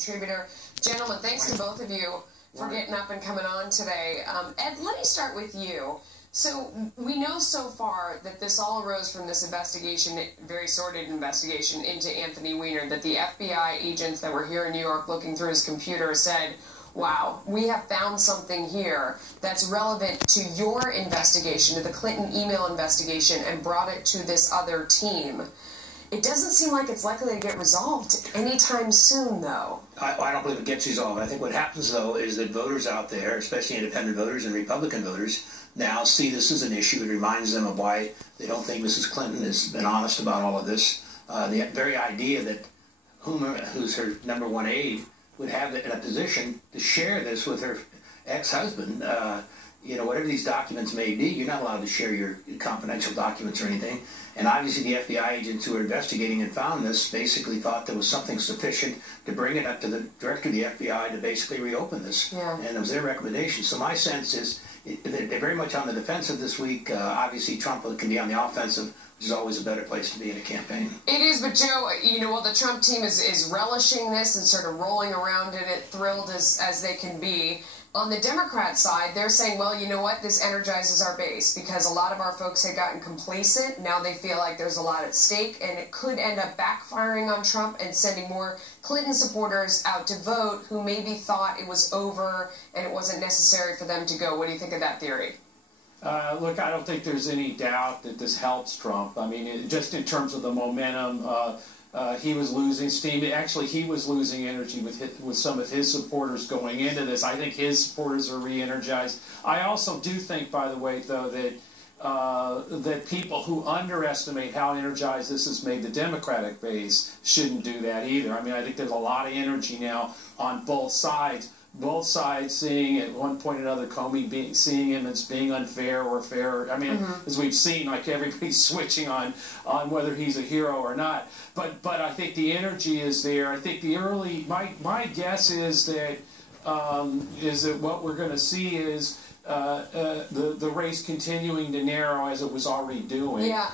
contributor. Gentlemen, thanks to both of you for getting up and coming on today. Ed, let me start with you. So we know so far that this all arose from this investigation, very sordid investigation into Anthony Weiner, that the FBI agents that were here in New York looking through his computer said, wow, we have found something here that's relevant to your investigation, to the Clinton email investigation, and brought it to this other team. It doesn't seem like it's likely to get resolved anytime soon, though. I don't believe it gets resolved. I think what happens, though, is that voters out there, especially independent voters and Republican voters, now see this as an issue. It reminds them of why they don't think Mrs. Clinton has been honest about all of this. The very idea that who's her #1 aide would have it in a position to share this with her ex-husband. You know, whatever these documents may be, you're not allowed to share your confidential documents or anything. And obviously the FBI agents who were investigating and found this basically thought there was something sufficient to bring it up to the director of the FBI to basically reopen this. Yeah. And it was their recommendation. So my sense is they're very much on the defensive this week. Obviously Trump can be on the offensive, which is always a better place to be in a campaign. It is, but Joe, you know, while the Trump team is relishing this and sort of rolling around in it, thrilled as they can be, on the Democrat side, they're saying, well, you know what, this energizes our base because a lot of our folks had gotten complacent. Now they feel like there's a lot at stake, and it could end up backfiring on Trump and sending more Clinton supporters out to vote who maybe thought it was over and it wasn't necessary for them to go. What do you think of that theory? Look, I don't think there's any doubt that this helps Trump. I mean, just in terms of the momentum, he was losing steam. Actually, he was losing energy with some of his supporters going into this. I think his supporters are re-energized. I also do think, by the way, though, that people who underestimate how energized this has made the Democratic base shouldn't do that either. I mean, I think there's a lot of energy now on both sides. Both sides seeing at one point or another Comey seeing him as being unfair or fair. I mean, as we've seen, like everybody's switching on whether he's a hero or not. But I think the energy is there. I think the early my guess is that what we're going to see is the race continuing to narrow as it was already doing. Yeah.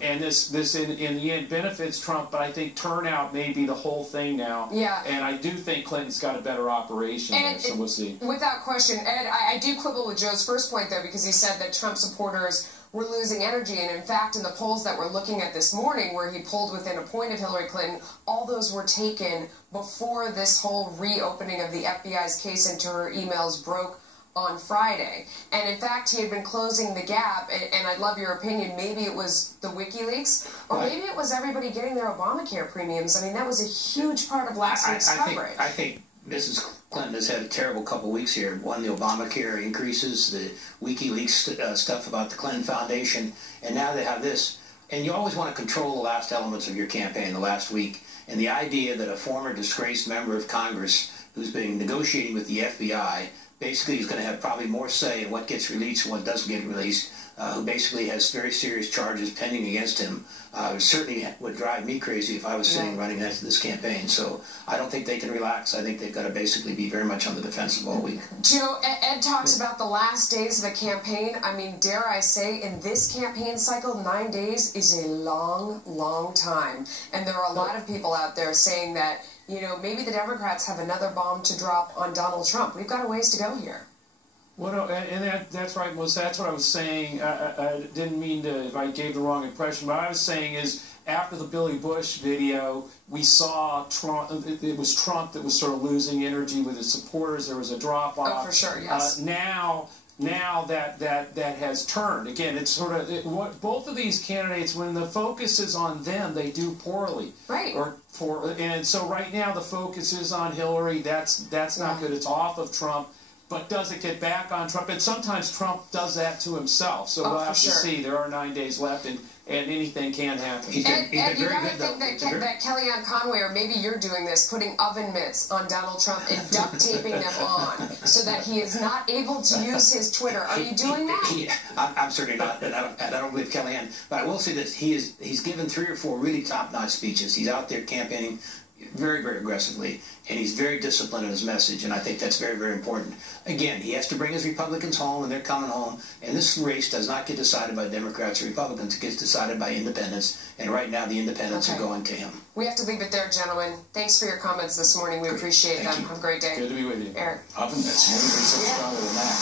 And this in the end benefits Trump, but I think turnout may be the whole thing now. Yeah. And I do think Clinton's got a better operation there, so we'll see. Without question. Ed, I do quibble with Joe's first point, though, because he said that Trump supporters were losing energy. And in fact, in the polls that we're looking at this morning, where he pulled within a point of Hillary Clinton, all those were taken before this whole reopening of the FBI's case into her emails broke on Friday. And in fact, he had been closing the gap, and I'd love your opinion. Maybe it was the WikiLeaks, or maybe it was everybody getting their Obamacare premiums. I mean, that was a huge part of last week's coverage. I think Mrs. Clinton has had a terrible couple weeks here. One, the Obamacare increases, the WikiLeaks stuff about the Clinton Foundation, and now they have this. And you always want to control the last elements of your campaign, the last week. And the idea that a former disgraced member of Congress who's been negotiating with the FBI basically is going to have probably more say in what gets released and what doesn't get released, who basically has very serious charges pending against him, certainly would drive me crazy if I was sitting running this campaign. So I don't think they can relax. I think they've got to basically be very much on the defensive all week. Joe, Ed talks about the last days of the campaign. I mean, dare I say, in this campaign cycle, 9 days is a long, long time. And there are a lot of people out there saying that, you know, maybe the Democrats have another bomb to drop on Donald Trump. We've got a ways to go here. Well, and that's right, Melissa. That's what I was saying. I didn't mean to, if I gave the wrong impression, but what I was saying is after the Billy Bush video, we saw Trump, it was Trump that was sort of losing energy with his supporters. There was a drop-off. Oh, for sure, yes. Now that has turned. Again, it's sort of, both of these candidates, when the focus is on them, they do poorly. Right. And so right now the focus is on Hillary. That's not good. It's off of Trump. But does it get back on Trump? And sometimes Trump does that to himself. So we'll have to see. There are 9 days left, and anything can happen. Ed, you got to think that Kellyanne Conway, or maybe you're doing this, putting oven mitts on Donald Trump and duct taping them on so that he is not able to use his Twitter. Are you doing that? I'm certainly not, and I don't believe Kellyanne. But I will say this: he's given 3 or 4 really top-notch speeches. He's out there campaigning very, very aggressively, and he's very disciplined in his message, and I think that's very, very important. Again, he has to bring his Republicans home, and they're coming home, and this race does not get decided by Democrats or Republicans. It gets decided by independents, and right now the independents are going to him. We have to leave it there, gentlemen. Thanks for your comments this morning. We appreciate them. You. Have a great day. Good to be with you. Eric. Often that's never been so stronger than that.